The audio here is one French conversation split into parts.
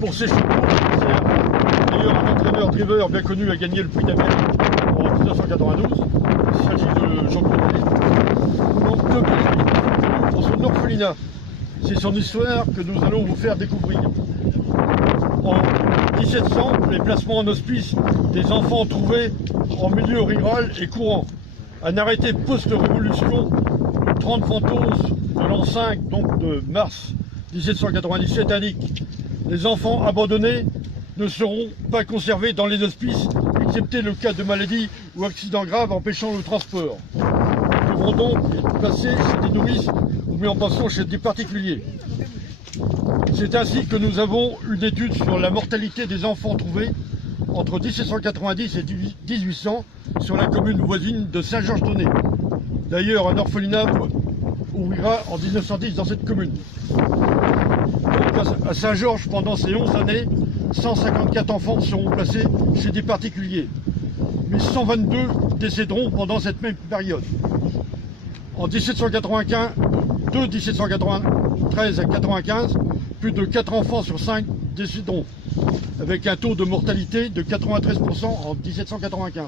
pour ces champions. C'est d'ailleurs un entraîneur driver bien connu a gagné le prix d'Amérique en 1992. Il s'agit de Jean-Claude Philippe. Donc deux prix pour son orphelinat. C'est son histoire que nous allons vous faire découvrir. En 1700, les placements en hospice des enfants trouvés en milieu rural et courant. Un arrêté post-révolution, le 30 Ventose de l'an 5, donc de mars 1797, indique: les enfants abandonnés ne seront pas conservés dans les hospices, excepté le cas de maladie ou accident grave empêchant le transport. Ils devront donc passer chez des nourrices ou mis en pension chez des particuliers. C'est ainsi que nous avons une étude sur la mortalité des enfants trouvés entre 1790 et 1800 sur la commune voisine de Saint-Georges-d'Aunay. D'ailleurs, un orphelinat ouvrira en 1910 dans cette commune. Donc à Saint-Georges, pendant ces 11 années, 154 enfants seront placés chez des particuliers, mais 122 décéderont pendant cette même période. En 1795, de 1793 à 95, plus de 4 enfants sur 5 décéderont, avec un taux de mortalité de 93% en 1795.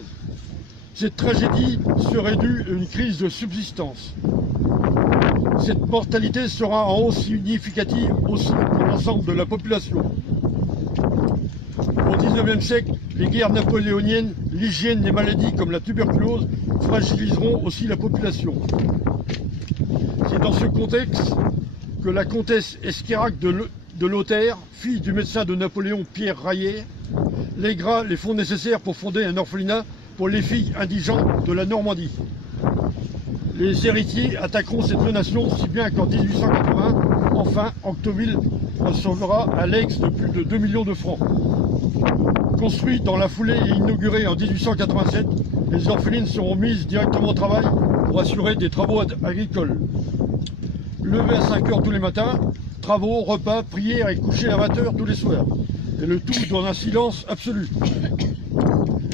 Cette tragédie serait due à une crise de subsistance. Cette mortalité sera en hausse significative aussi pour l'ensemble de la population. Au XIXe siècle, les guerres napoléoniennes, l'hygiène, les maladies comme la tuberculose fragiliseront aussi la population. C'est dans ce contexte que la comtesse Escarac de Lothaire, fille du médecin de Napoléon Pierre Rayer, lèguera les fonds nécessaires pour fonder un orphelinat pour les filles indigentes de la Normandie. Les héritiers attaqueront cette donation, si bien qu'en 1880, enfin, Octeville recevra un legs de plus de 2 millions de francs. Construit dans la foulée et inauguré en 1887, les orphelines seront mises directement au travail pour assurer des travaux agricoles. Levé à 5 h tous les matins, travaux, repas, prières et coucher à 20 h tous les soirs. Et le tout dans un silence absolu.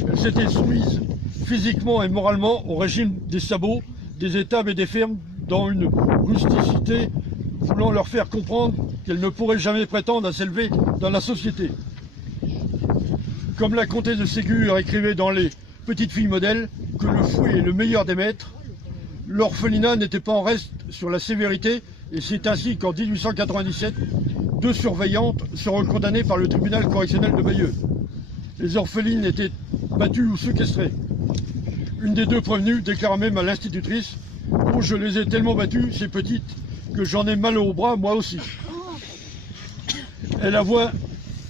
Elles s'étaient soumises physiquement et moralement au régime des sabots, des étables et des fermes, dans une rusticité voulant leur faire comprendre qu'elles ne pourraient jamais prétendre à s'élever dans la société. Comme la comtesse de Ségur écrivait dans les Petites filles modèles que le fouet est le meilleur des maîtres, l'orphelinat n'était pas en reste sur la sévérité, et c'est ainsi qu'en 1897, 2 surveillantes seront condamnées par le tribunal correctionnel de Bayeux. Les orphelines étaient battues ou séquestrées. Une des 2 prévenues déclara même à l'institutrice: « Oh, je les ai tellement battues, ces petites, que j'en ai mal au bras, moi aussi. » Elle avoua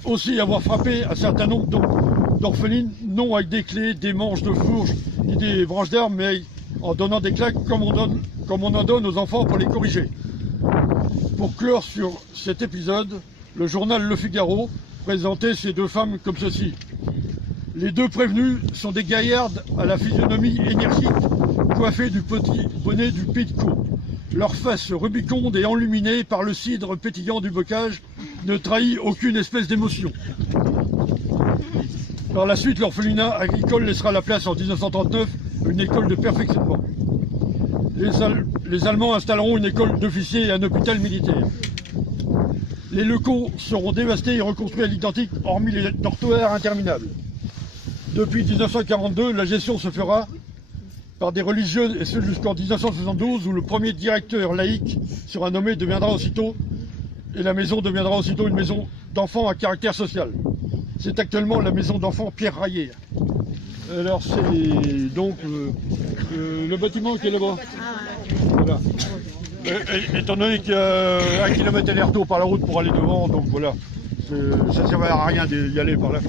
aussi avoir frappé un certain nombre d'orphelines, non avec des clés, des manches de fourche ni des branches d'arbres, mais en donnant des claques comme on en donne aux enfants pour les corriger. Pour clore sur cet épisode, le journal Le Figaro présentait ces 2 femmes comme ceci. Les 2 prévenues sont des gaillardes à la physionomie énergique, coiffées du petit bonnet du Pays de Caux. Leur face rubiconde et enluminée par le cidre pétillant du bocage ne trahit aucune espèce d'émotion. Par la suite, l'orphelinat agricole laissera la place en 1939 à une école de perfectionnement. Les Allemands installeront une école d'officiers et un hôpital militaire. Les locaux seront dévastés et reconstruits à l'identique, hormis les dortoirs interminables. Depuis 1942, la gestion se fera par des religieuses, et ce jusqu'en 1972, où le premier directeur laïque sera nommé, et la maison deviendra aussitôt une maison d'enfants à caractère social. C'est actuellement la maison d'enfants Pierre Rayer. Alors c'est donc le bâtiment qui est là-bas. Voilà. Étant donné qu'il y a 1 km aller-retour par la route pour aller devant, donc voilà, ça ne servait à rien d'y aller par là.